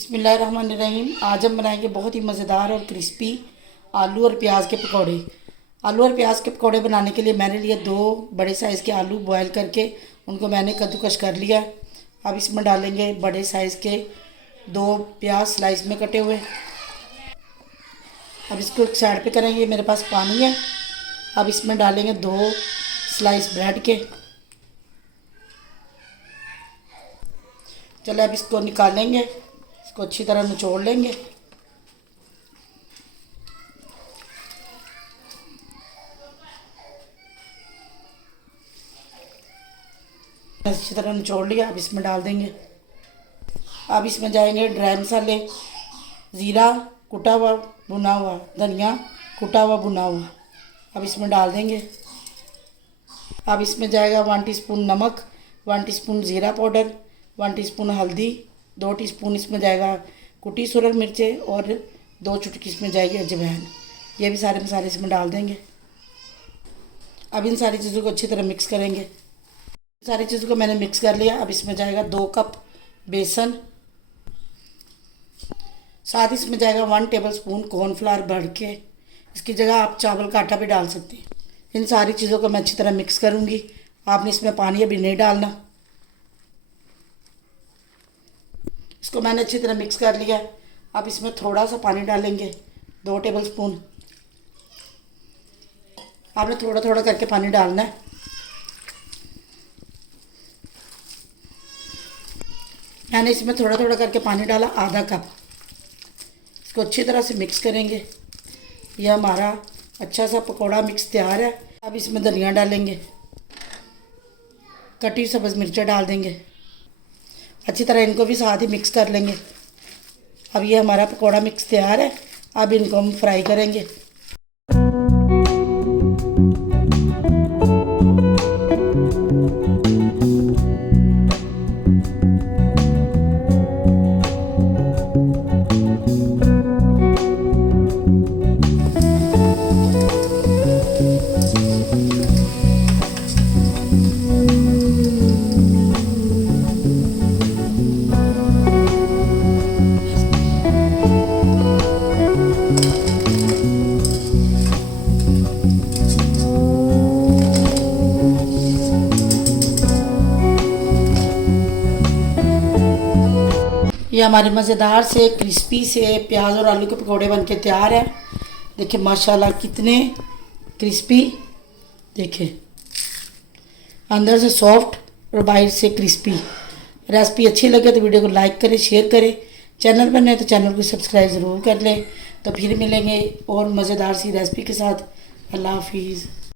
बिस्मिल्लाहिर्रहमानिर्रहीम। आज हम बनाएंगे बहुत ही मज़ेदार और क्रिस्पी आलू और प्याज के पकौड़े। आलू और प्याज के पकौड़े बनाने के लिए मैंने लिए 2 बड़े साइज़ के आलू बॉयल करके उनको मैंने कद्दूकश कर लिया। अब इसमें डालेंगे बड़े साइज़ के 2 प्याज स्लाइस में कटे हुए। अब इसको एक साइड पे करेंगे। मेरे पास पानी है। अब इसमें डालेंगे 2 स्लाइस ब्रेड के। चलो अब इसको निकालेंगे, इसको अच्छी तरह निचोड़ लेंगे। अच्छी तरह निचोड़ लिया। अब इसमें डाल देंगे। अब इसमें जाएंगे ड्राई मसाले, ज़ीरा कुटा हुआ भुना हुआ, धनिया कुटा हुआ भुना हुआ। अब इसमें डाल देंगे। अब इसमें जाएगा 1 टीस्पून नमक, 1 टीस्पून ज़ीरा पाउडर, 1 टीस्पून हल्दी, 2 टीस्पून इसमें जाएगा कुटी सुरख मिर्चें और 2 चुटकी इसमें जाएगी अजवाइन। ये भी सारे मसाले इसमें डाल देंगे। अब इन सारी चीज़ों को अच्छी तरह मिक्स करेंगे। सारी चीज़ों को मैंने मिक्स कर लिया। अब इसमें जाएगा 2 कप बेसन, साथ इसमें जाएगा 1 टेबलस्पून कॉर्नफ्लावर भर के। इसकी जगह आप चावल का आटा भी डाल सकते हैं। इन सारी चीज़ों को मैं अच्छी तरह मिक्स करूँगी। आपने इसमें पानी अभी नहीं डालना। इसको मैंने अच्छी तरह मिक्स कर लिया। अब इसमें थोड़ा सा पानी डालेंगे, 2 टेबलस्पून। आपने थोड़ा थोड़ा करके पानी डालना है। मैंने इसमें थोड़ा थोड़ा करके पानी डाला, आधा कप। इसको अच्छी तरह से मिक्स करेंगे। यह हमारा अच्छा सा पकौड़ा मिक्स तैयार है। अब इसमें धनिया डालेंगे, कटी सब्ज़ मिर्चें डाल देंगे। अच्छी तरह इनको भी साथ ही मिक्स कर लेंगे। अब ये हमारा पकौड़ा मिक्स तैयार है। अब इनको हम फ्राई करेंगे। ये हमारे मज़ेदार से क्रिस्पी से प्याज और आलू के पकौड़े बनके तैयार हैं। देखिए माशाल्लाह कितने क्रिस्पी, देखिए अंदर से सॉफ्ट और बाहर से क्रिस्पी। रेसिपी अच्छी लगे तो वीडियो को लाइक करें, शेयर करें। चैनल पर नए तो चैनल को सब्सक्राइब ज़रूर कर लें। तो फिर मिलेंगे और मज़ेदार सी रेसिपी के साथ। अल्लाह हाफिज़।